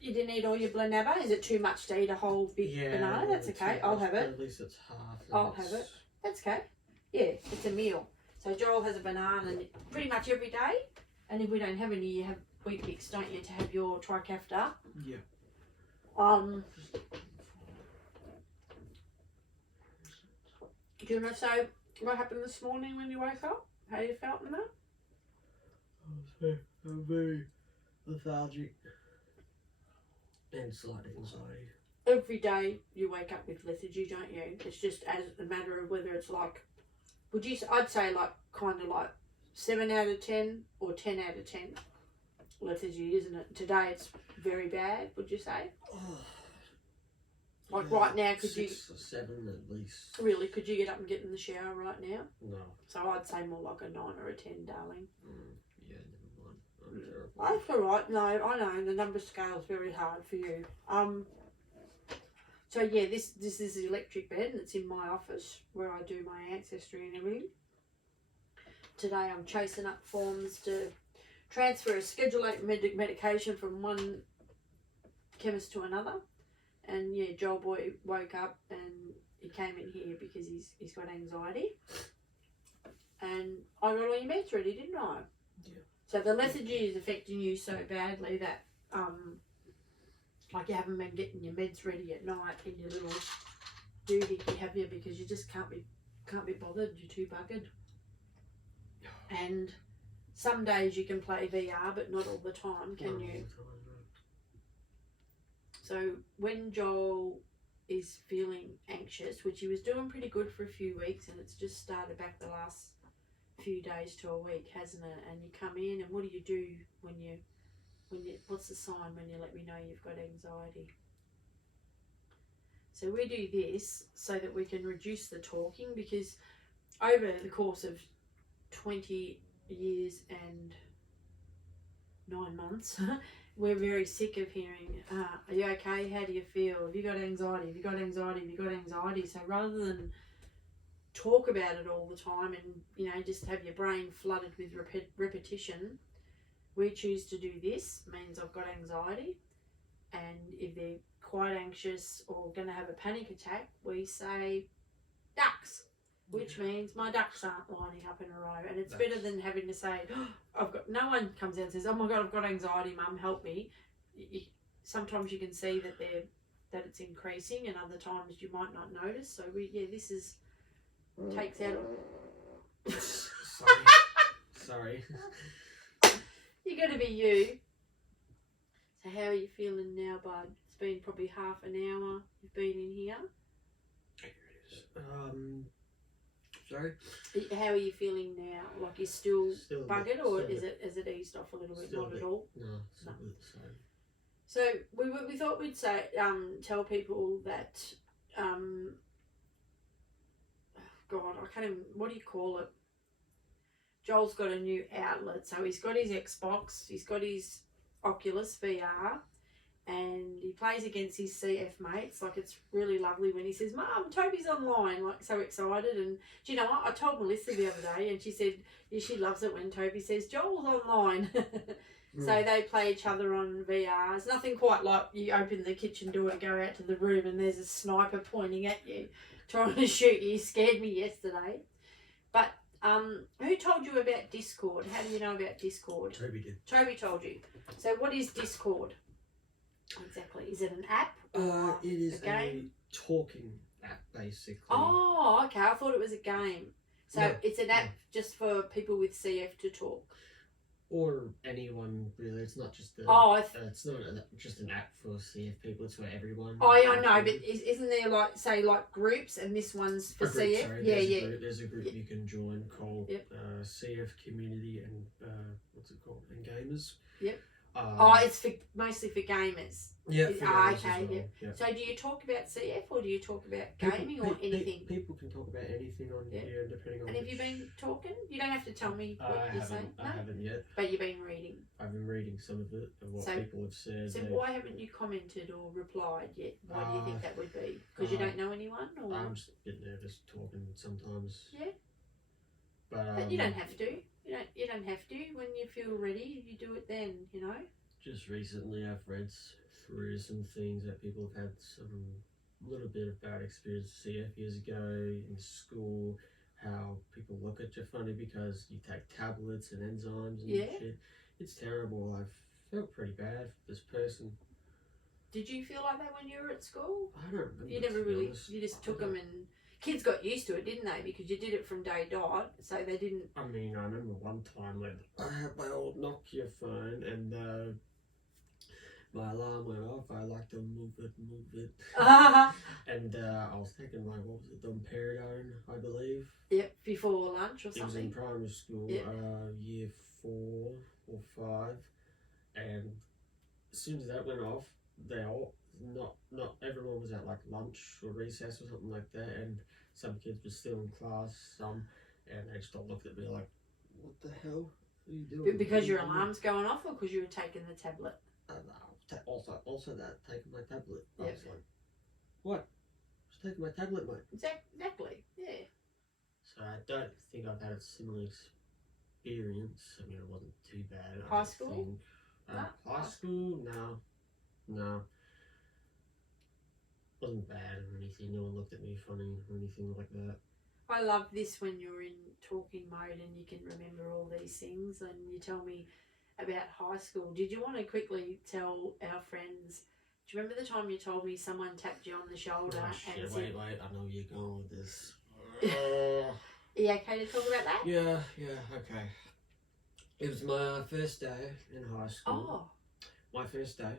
You didn't eat all your blanaba? Is it too much to eat a whole big banana? That's okay. I'll have it. At least it's half. I'll have it. That's okay. Yeah, it's a meal. So Joel has a banana pretty much every day. And if we don't have any, you have Weet-Bix, don't you, to have your trikafta? Yeah. Do you want to say what happened this morning when you woke up? How you felt in that? I'm very lethargic and slight anxiety. Every day you wake up with lethargy, don't you? It's just as a matter of whether it's like, I'd say like kind of like 7 out of 10 or 10 out of 10 lethargy, isn't it? Today it's very bad, would you say? Like right now, could 6 or 7 at least. Really, could you get up and get in the shower right now? No. So I'd say more like a 9 or a 10, darling. Yeah, never mind. I'm terrible. That's alright. No, I know the number scale's very hard for you. So yeah, this is the electric bed, and it's in my office where I do my ancestry and everything. Today I'm chasing up forms to transfer a Schedule 8 medication from one chemist to another. And yeah, Joel boy woke up and he came in here because he's got anxiety. And I got all your meds ready, didn't I? Yeah. So the lethargy is affecting you so badly that like you haven't been getting your meds ready at night in your little doohickey, have you? Because you just can't be bothered. You're too buggered. And some days you can play VR, but not all the time, can you? So when Joel is feeling anxious, which he was doing pretty good for a few weeks, and it's just started back the last few days to a week, hasn't it? And you come in, and what do you do when you what's the sign when you let me know you've got anxiety? So we do this so that we can reduce the talking, because over the course of 20 years and 9 months, we're very sick of hearing, are you okay? How do you feel? Have you got anxiety? Have you got anxiety? Have you got anxiety? So rather than talk about it all the time and, just have your brain flooded with repetition, we choose to do this. Means I've got anxiety, and if they're quite anxious or going to have a panic attack, we say ducks, which means my ducks aren't lining up in a row. And it's better than having to say, no one comes out and says, oh my God, I've got anxiety, Mum, help me. Sometimes you can see that it's increasing, and other times you might not notice. So this is takes out. Sorry. You got to be you. So how are you feeling now, bud? It's been probably half an hour you've been in here. Here it is. Sorry. How are you feeling now? Like you're still buggered, or is it eased off a little bit? Not at all. No, it's not the same. So we thought we'd say tell people that God, I can't even, what do you call it? Joel's got a new outlet, so he's got his Xbox, he's got his Oculus VR, and he plays against his CF mates. Like, it's really lovely when he says, Mum, Toby's online, like so excited. And do you know what? I told Melissa the other day, and she said she loves it when Toby says Joel's online. So they play each other on VR. It's nothing quite like you open the kitchen door and go out to the room and there's a sniper pointing at you, trying to shoot you. Scared me yesterday. But who told you about Discord? How do you know about Discord? Toby did. Toby told you. So what is Discord? Exactly. Is it an app? It is a game? a talking app, basically. Oh, okay. I thought it was a game. So No, it's an app just for people with CF to talk. Or anyone, really. It's not just it's not just an app for CF people. It's for everyone. Oh, yeah, I know, but isn't there like groups, and this one's for CF? Sorry, there's a group you can join called CF Community and what's it called? And Gamers. Yep. It's mostly for gamers. Yeah. Okay. Well. Yeah. So do you talk about CF or do you talk about gaming or anything? People can talk about anything on here, depending on. And have you been talking? You don't have to tell me what you're saying. I haven't yet. But you've been reading. I've been reading some of it, of what people have said. So why haven't you commented or replied yet? Why do you think that would be? Because you don't know anyone? Or? I'm just a bit nervous talking sometimes. Yeah. But you don't have to. You don't have to. When you feel ready, you do it then, Just recently I've read through some things that people have had some little bit of bad experience with CF years ago in school. How people look at you funny because you take tablets and enzymes and shit. It's terrible. I've felt pretty bad for this person. Did you feel like that when you were at school? I don't remember. You never really. You just took them, and kids got used to it, didn't they? Because you did it from day dot, so they didn't. I mean, I remember one time when I had my old Nokia phone and my alarm went off. I like to move it. And I was taking my, what was it, Domperidone, I believe. Yep, before lunch or something. It was in primary school, year 4 or 5, and as soon as that went off, they all not everyone was at like lunch or recess or something like that, and some kids were still in class, and they just all looked at me like, "What the hell are you doing?" Because your alarm's going off, or because you were taking the tablet? Also that taking my tablet. I Yep. was like, "What? Just taking my tablet, mate." Exactly. Yeah. So I don't think I've had a similar experience. I mean, it wasn't too bad. High school? High school? No. Wasn't bad or anything. No one looked at me funny or anything like that. I love this when you're in talking mode and you can remember all these things, and you tell me about high school. Did you want to quickly tell our friends? Do you remember the time you told me someone tapped you on the shoulder and said, wait, I know where you're going with this. Are you okay to talk about that? Yeah, okay. It was my first day in high school. Oh. My first day.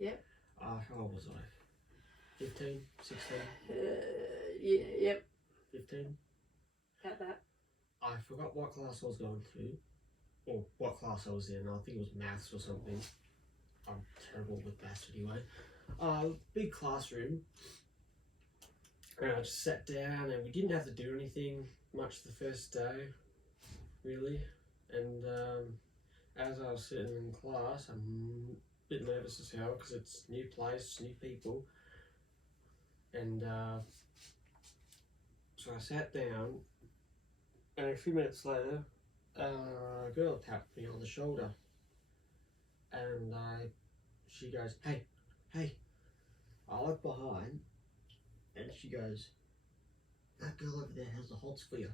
Yep. How old was I? 15, 16? Yep. 15? About that. I forgot what class I was going to, or what class I was in. I think it was maths or something. I'm terrible with maths anyway. Big classroom. And I just sat down, and we didn't have to do anything much the first day, really. And as I was sitting in class, I'm a bit nervous as hell because it's new place, new people. And so I sat down, and a few minutes later, a girl tapped me on the shoulder, and she goes, hey, I look behind, and she goes, that girl over there has the hots for you.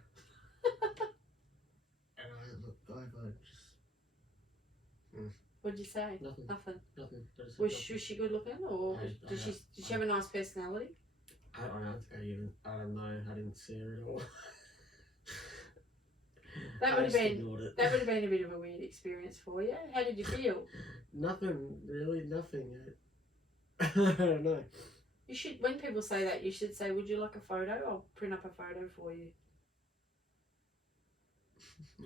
And I looked over, What'd you say? Nothing. Was she good looking, or did she have a nice personality? I don't know. I didn't see her at all. That would have been a bit of a weird experience for you. How did you feel? Nothing. I don't know. You should, when people say that, you should say, "Would you like a photo? I'll print up a photo for you."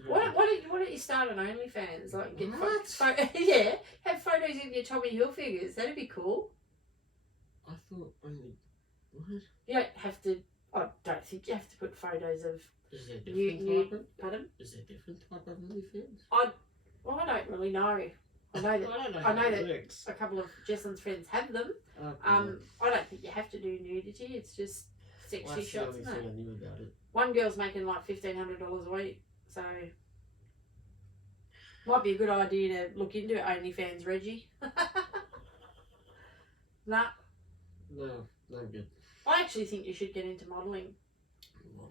Why don't you start an OnlyFans? Like get yeah, have photos of your Tommy Hilfigers. That'd be cool. I thought only what? You don't have to. I don't think you have to put photos of. Is there different type of? Pardon? Is there different type of OnlyFans? I don't really know. I know that I know that a couple of Jesselyn's friends have them. I don't think you have to do nudity. It's just sexy shots. That's the only thing I knew about it. One girl's making like $1,500 a week, so might be a good idea to look into OnlyFans, Reggie. Nah. No, good. I actually think you should get into modelling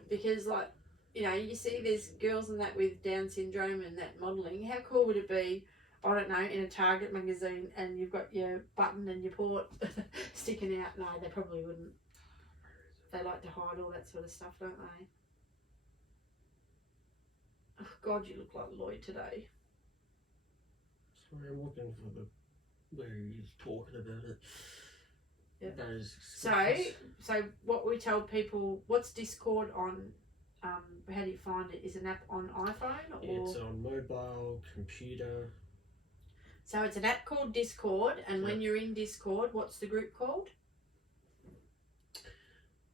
because, like, you know, you see there's girls and that with Down syndrome and that modelling. How cool would it be? I don't know, in a Target magazine, and you've got your button and your port sticking out. No, they probably wouldn't. They like to hide all that sort of stuff, don't they? Oh, God, you look like Lloyd today. Sorry, I'm looking for where he's talking about it. Yep. Those So what we tell people, what's Discord on? How do you find it? Is it an app on iPhone or? It's on mobile, computer. So it's an app called Discord, and when you're in Discord, what's the group called?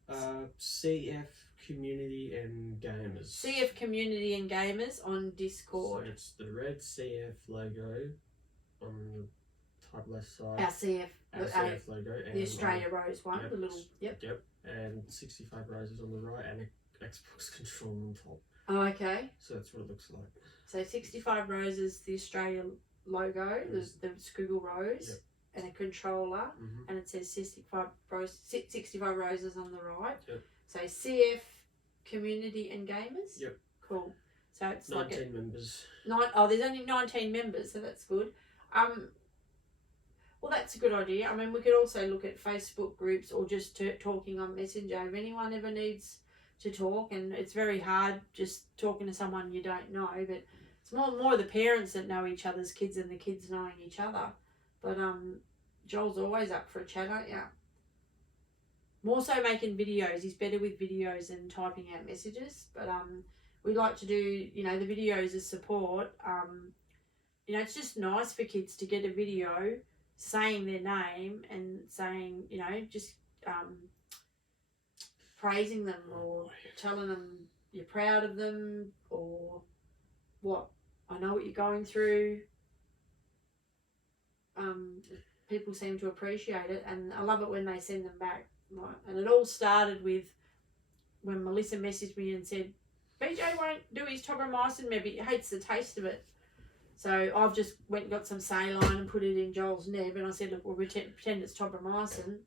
CF Community and Gamers. CF Community and Gamers on Discord. So it's the red CF logo on the top left side. Our CF logo. And the Australia Rose one, the little, Yep. And 65 roses on the right and an Xbox control on top. Oh, okay. So that's what it looks like. So 65 roses, the Australia logo, the Squiggle Rose, and a controller, Mhm. and it says 65 roses on the right. Yep. So CF Community and Gamers. Yep. Cool. So it's 19 members. there's only 19 members, so that's good. Well, that's a good idea. I mean, we could also look at Facebook groups or just talking on Messenger. If anyone ever needs to talk, and it's very hard just talking to someone you don't know, but it's more the parents that know each other's kids and the kids knowing each other. But Joel's always up for a chat, aren't you? More so making videos. He's better with videos than typing out messages. But we like to do, the videos as support. It's just nice for kids to get a video saying their name and saying, just praising them or telling them you're proud of them or I know what you're going through. People seem to appreciate it, and I love it when they send them back. And it all started with when Melissa messaged me and said, BJ won't do his tobramycin, maybe he hates the taste of it. So I've just went and got some saline and put it in Joel's neb, and I said, look, we'll pretend it's tobramycin.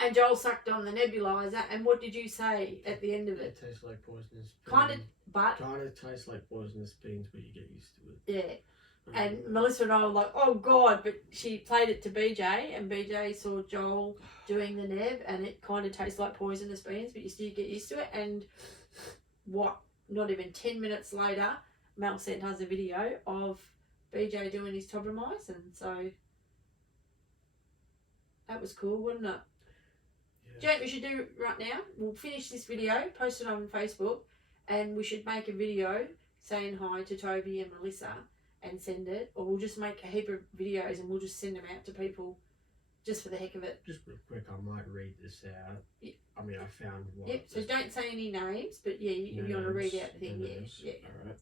And Joel sucked on the nebulizer, and what did you say at the end of it? It tastes like poisonous. Kind of tastes like poisonous beans, but you get used to it. Yeah. And Melissa and I were like, oh God, but she played it to BJ, and BJ saw Joel doing the neb, and it kind of tastes like poisonous beans, but you still get used to it. And not even 10 minutes later, Mel sent us a video of BJ doing his tobramycin. So that was cool, wasn't it? Yeah. Do you know what we should do right now? We'll finish this video, post it on Facebook, and we should make a video saying hi to Toby and Melissa and send it, or we'll just make a heap of videos and we'll just send them out to people just for the heck of it. Just real quick, I might read this out. Yep. I mean, I found one. Yep, so don't say any names, but yeah, if you want to read out the thing, yeah. Alright.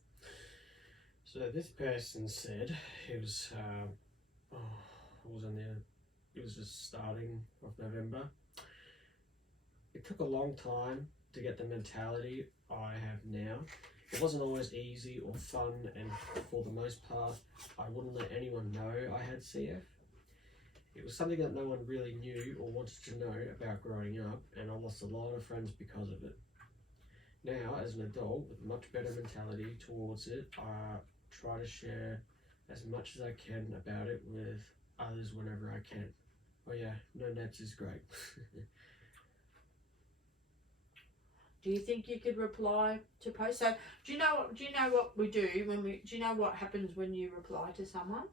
So this person said it was, it was just starting of November. It took a long time to get the mentality I have now. It wasn't always easy or fun, and for the most part, I wouldn't let anyone know I had CF. It was something that no one really knew or wanted to know about growing up, and I lost a lot of friends because of it. Now, as an adult with a much better mentality towards it, I try to share as much as I can about it with others whenever I can. Oh yeah, no nets is great. Do you think you could reply to posts? So do you know what we do do you know what happens when you reply to someone?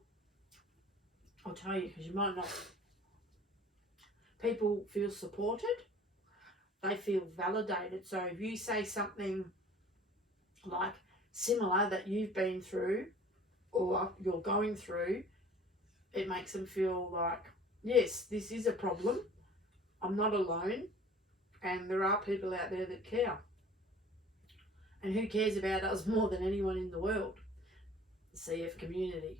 I'll tell you, because you might not. People feel supported. They feel validated. So if you say something like similar that you've been through or you're going through, it makes them feel like, yes, this is a problem. I'm not alone. And there are people out there that care. And who cares about us more than anyone in the world? The CF community.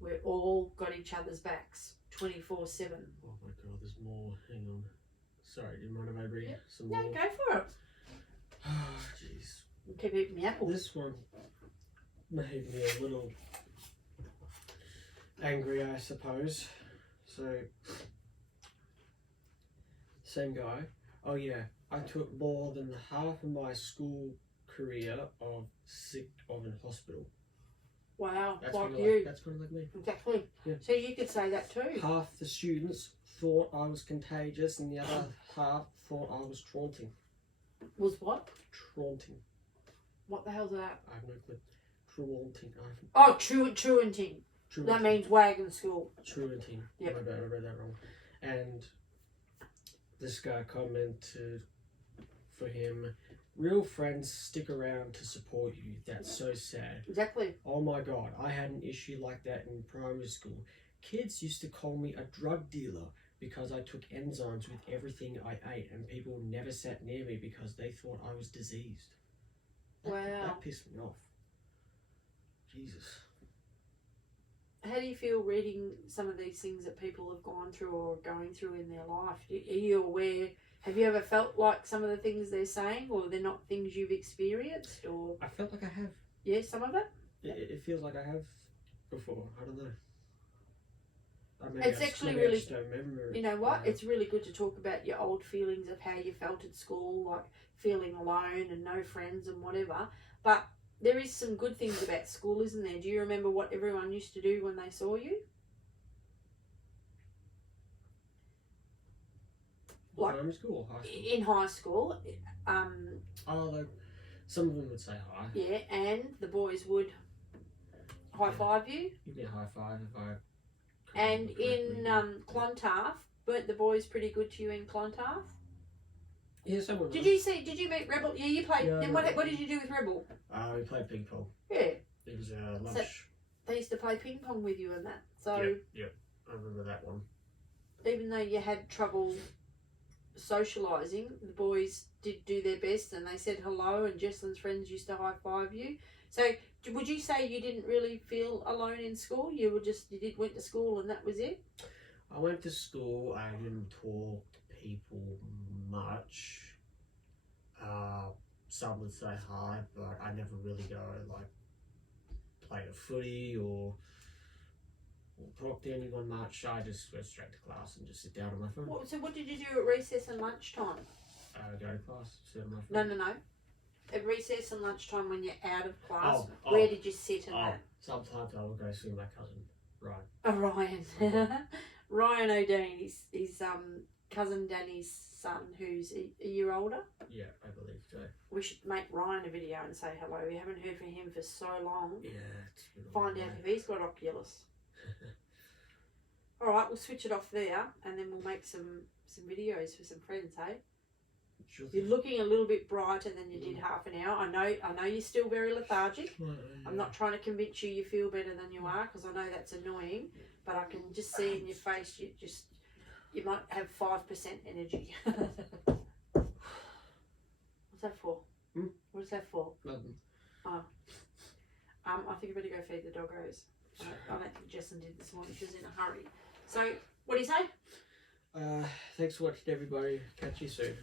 We're all got each other's backs 24/7. Oh my God, there's more. Hang on. Sorry, do you mind if I read some more? No, go for it. Oh, jeez. Keep eating the apple. This one made me a little angry, I suppose. So, same guy. Oh yeah, I took more than half of my school career in hospital. Wow, that's like you. That's kind of like me. Exactly. Yeah. So you could say that too. Half the students thought I was contagious, and the other half thought I was taunting. Was what? Taunting. What the hell's that? I have no clue. Taunting. Oh, truanting. That means wagon school. Truanting. Yep. My bad, I read that wrong. And this guy commented for him, real friends stick around to support you. That's so sad. Exactly. Oh my God, I had an issue like that in primary school. Kids used to call me a drug dealer because I took enzymes with everything I ate, and people never sat near me because they thought I was diseased. That pissed me off. Jesus. How do you feel reading some of these things that people have gone through or are going through in their life? Are you aware? Have you ever felt like some of the things they're saying, or they're not things you've experienced? Or I felt like I have. Yeah, some of it? It feels like I have before. I don't know. Maybe It's actually maybe really- I just don't remember. You know what? It's really good to talk about your old feelings of how you felt at school, like feeling alone and no friends and whatever. But there is some good things about school, isn't there? Do you remember what everyone used to do when they saw you? like- primary school or high school? In high school, Like, some of them would say hi. yeah, and the boys would high five you. Give me a high five if I. And remember in correctly. Clontarf, weren't the boys pretty good to you in Clontarf? Yeah, someone. Did you meet Rebel? Yeah, you played. Yeah, Then what did you do with Rebel? We played ping pong. Yeah, It was lunch. they used to play ping pong with you and that. So Yep. I remember that one. even though you had trouble socialising, the boys did do their best and they said hello, and Jesselyn's friends used to high five you. So would you say you didn't really feel alone in school? You went to school and that was it? I went to school. I didn't talk to people much. Some would say hi, but I never really go like play a footy or talk to anyone much. I just go straight to class and just sit down on my phone. So what did you do at recess and lunchtime? Go to class, sit on my phone. No. At recess and lunchtime when you're out of class, Oh, where did you sit in Oh, that? sometimes I would go see my cousin. Right. Oh, Ryan. Ryan O'Dean, he's cousin Danny's son, who's a year older. Yeah, I believe so. We should make Ryan a video and say hello. We haven't heard from him for so long. Yeah, it's been a Find while. out if he's got Oculus. All right, we'll switch it off there, and then we'll make some videos for some friends. Hey, Sure you're thing. looking a little bit brighter than you did half an hour. I know you're still very lethargic. I'm not trying to convince you feel better than you are, because I know that's annoying. But I can just see in your face you might have 5% energy. What's that for? Hmm? What's that for? Nothing. I think you better go feed the doggos. I don't think Jesselyn did this morning. She was in a hurry. So, what do you say? Thanks for watching, everybody. Catch you soon.